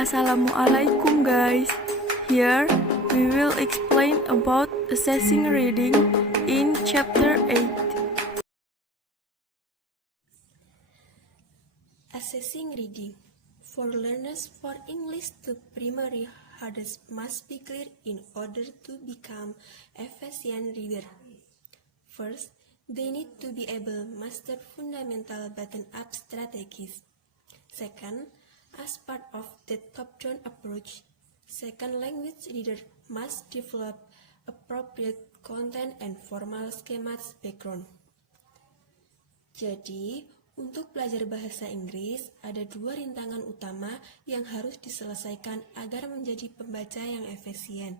Assalamualaikum guys. Here we will explain about assessing reading in chapter 8. Assessing reading. For learners for English, the primary hurdles must be clear in order to become efficient reader. First, they need to be able to master fundamental button-up strategies. Second, as part of the top-down approach, second language reader must develop appropriate content and formal schemas background. Jadi, untuk belajar bahasa Inggris, ada dua rintangan utama yang harus diselesaikan agar menjadi pembaca yang efisien.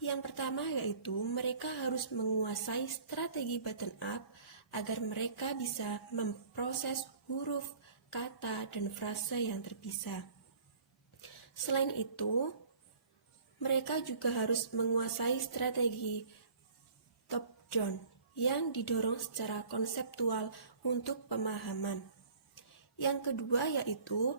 Yang pertama yaitu mereka harus menguasai strategi button-up agar mereka bisa memproses huruf, kata, dan frase yang terpisah. Selain itu, mereka juga harus menguasai strategi top-down yang didorong secara konseptual untuk pemahaman. Yang kedua yaitu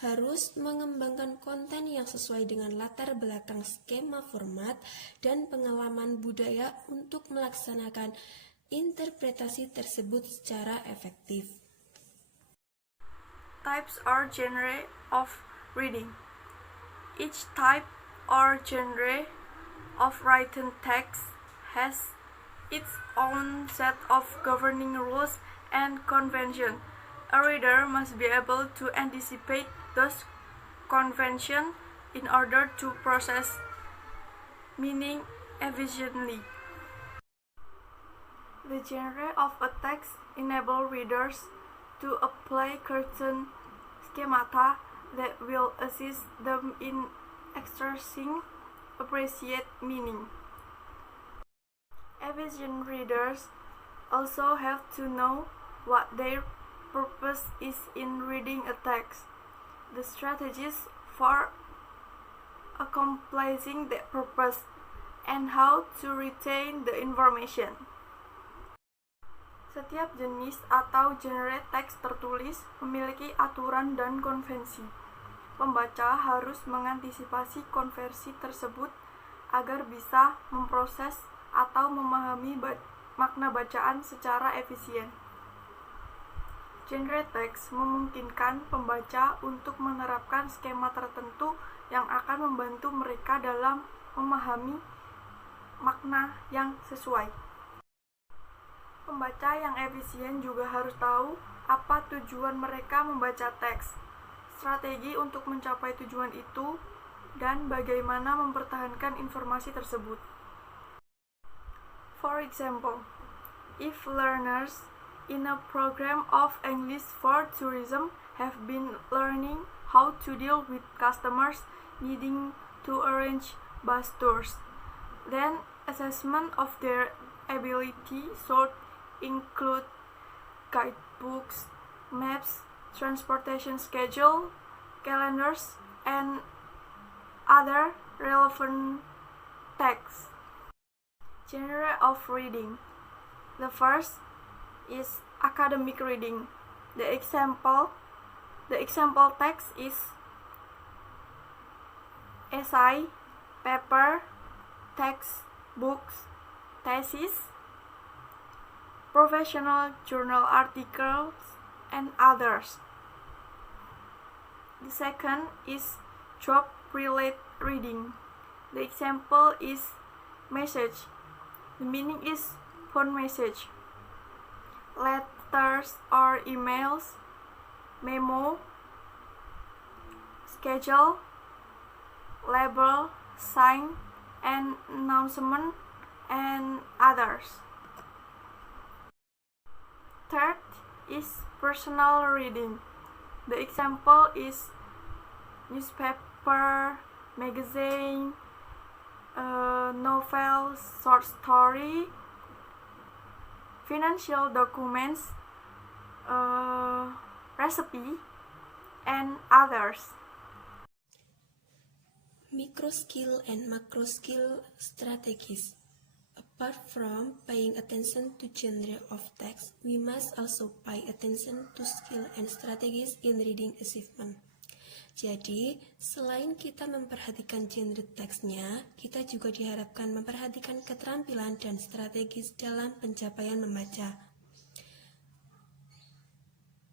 harus mengembangkan konten yang sesuai dengan latar belakang skema format dan pengalaman budaya untuk melaksanakan interpretasi tersebut secara efektif. Types or genre of reading. Each type or genre of written text has its own set of governing rules and conventions. A reader must be able to anticipate those conventions in order to process meaning efficiently. The genre of a text enables readers to apply certain schemata that will assist them in expressing appreciate meaning. Efficient readers also have to know what their purpose is in reading a text, the strategies for accomplishing that purpose, and how to retain the information. Setiap jenis atau genre teks tertulis memiliki aturan dan konvensi. Pembaca harus mengantisipasi konvensi tersebut agar bisa memproses atau memahami makna bacaan secara efisien. Genre teks memungkinkan pembaca untuk menerapkan skema tertentu yang akan membantu mereka dalam memahami makna yang sesuai. Pembaca yang efisien juga harus tahu apa tujuan mereka membaca teks, strategi untuk mencapai tujuan itu, dan bagaimana mempertahankan informasi tersebut. For example, if learners in a program of English for tourism have been learning how to deal with customers needing to arrange bus tours, then assessment of their ability should include guidebooks, maps, transportation schedule, calendars, and other relevant texts. Genre of reading. The first is academic reading. The example text is essay, paper, text, books, thesis, professional journal articles, and others. The second is job-related reading. The example is message. The meaning is phone message, letters or emails, memo, schedule, label, sign, and announcement, and others. Third is personal reading. The example is newspaper, magazine, novel, short story, financial documents, recipe, and others. Micro skill and macro skill strategies. Apart from paying attention to genre of text, we must also pay attention to skill and strategies in reading achievement. Jadi, selain kita memperhatikan genre teksnya, kita juga diharapkan memperhatikan keterampilan dan strategis dalam pencapaian membaca.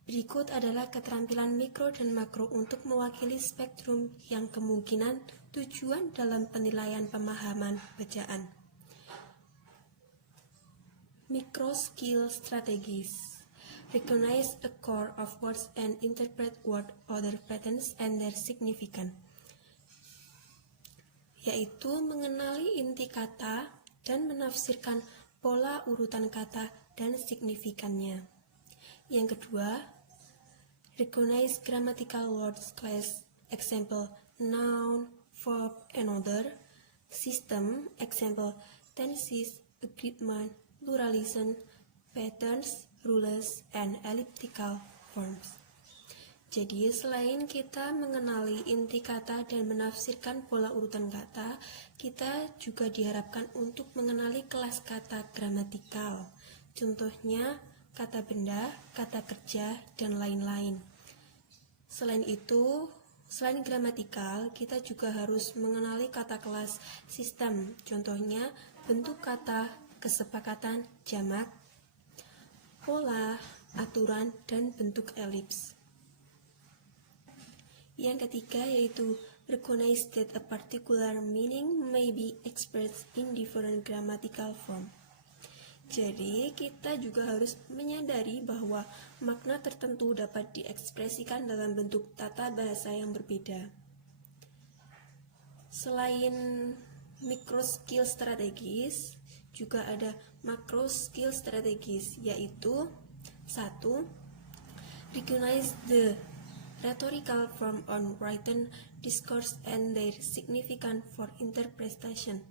Berikut adalah keterampilan mikro dan makro untuk mewakili spektrum yang kemungkinan tujuan dalam penilaian pemahaman bacaan. Micro skill strategis. Recognize a core of words and interpret word order patterns and their significance. Yaitu mengenali inti kata dan menafsirkan pola urutan kata dan signifikannya. Yang kedua, recognize grammatical words class, example noun, verb, and other. System, example tenses, agreement, pluralism, patterns, rules, and elliptical forms. Jadi, selain kita mengenali inti kata dan menafsirkan pola urutan kata, kita juga diharapkan untuk mengenali kelas kata gramatikal. Contohnya, kata benda, kata kerja, dan lain-lain. Selain itu, selain gramatikal, kita juga harus mengenali kata kelas sistem. Contohnya, bentuk kata, kesepakatan, jamak, pola, aturan, dan bentuk elips. Yang ketiga yaitu recognize that a particular meaning may be expressed in different grammatical form. Jadi, kita juga harus menyadari bahwa makna tertentu dapat diekspresikan dalam bentuk tata bahasa yang berbeda. Selain micro skill strategis, juga ada macro skill strategis, yaitu 1. Recognize the rhetorical form on written discourse and their significance for interpretation,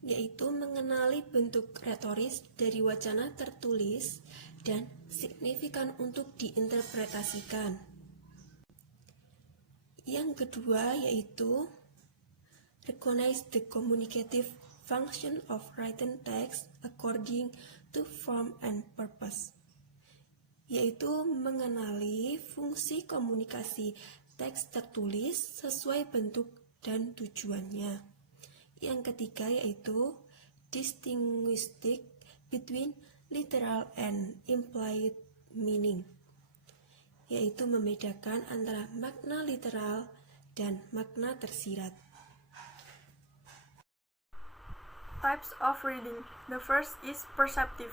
yaitu mengenali bentuk retoris dari wacana tertulis dan signifikan untuk diinterpretasikan. Yang kedua yaitu recognize the communicative function of written text according to form and purpose, yaitu mengenali fungsi komunikasi teks tertulis sesuai bentuk dan tujuannya. Yang ketiga yaitu distinguish between literal and implied meaning, yaitu membedakan antara makna literal dan makna tersirat. Types of reading. The first is perceptive.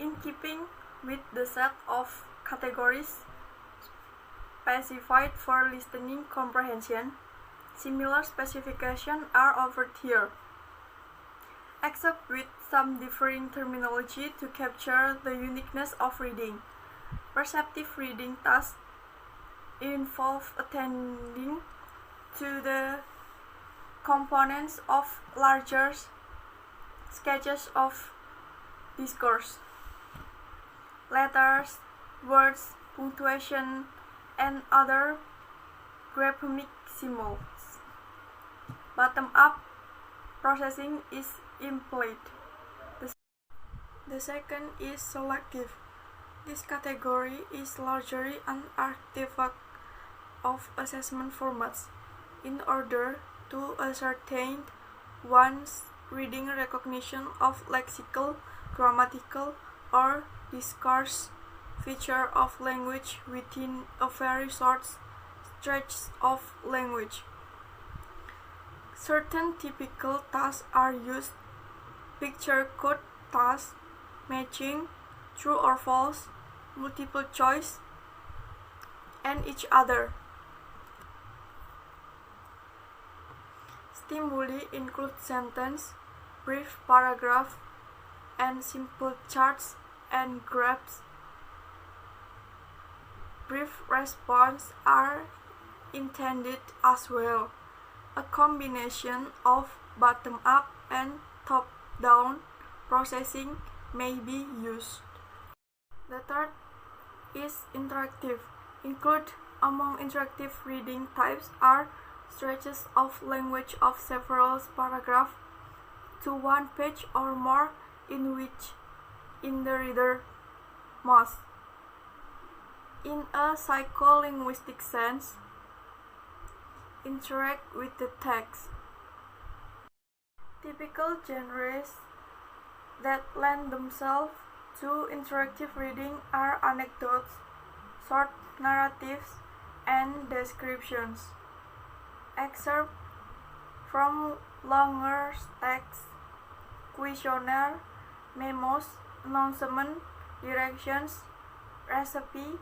In keeping with the set of categories specified for listening comprehension, similar specifications are offered here, except with some differing terminology to capture the uniqueness of reading. Perceptive reading tasks involve attending to the components of larger sketches of discourse, letters, words, punctuation, and other graphemic symbols. Bottom-up processing is employed. The second is selective. This category is largely an artifact of assessment formats. In order to ascertain one's reading recognition of lexical, grammatical, or discourse feature of language within a very short stretch of language. Certain typical tasks are used: picture code tasks, matching, true or false, multiple choice, and each other. Stimuli include sentence, brief paragraph, and simple charts and graphs. Brief response are intended as well. A combination of bottom-up and top-down processing may be used. The third is interactive. Include among interactive reading types are stretches of language of several paragraphs to one page or more in which the reader must, in a psycholinguistic sense, interact with the text. Typical genres that lend themselves to interactive reading are anecdotes, short narratives, and descriptions. Excerpts from longer texts, questionnaire, memos, announcement, directions, recipe,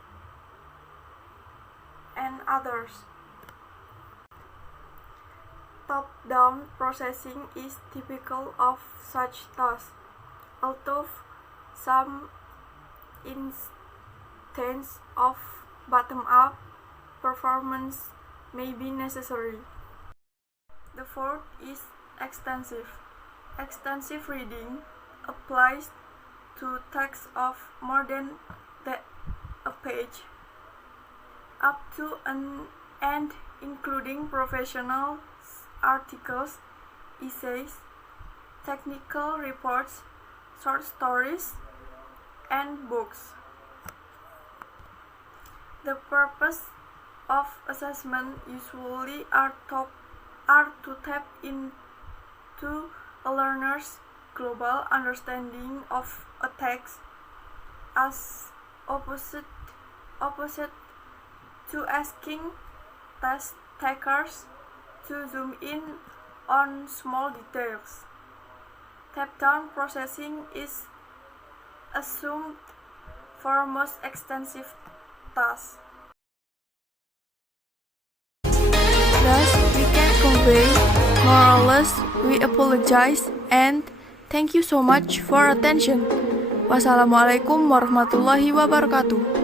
and others. Top-down processing is typical of such tasks, although some instances of bottom-up performance may be necessary. The fourth is extensive. Extensive reading applies to text of more than a page, up to and including professional articles, essays, technical reports, short stories, and books. The purpose of assessment usually are to tap into a learner's global understanding of a text, as opposite to asking test takers to zoom in on small details. Top-down processing is assumed for most extensive tasks. Thus, we can convey more or less we apologize and thank you so much for attention. Wassalamualaikum warahmatullahi wabarakatuh.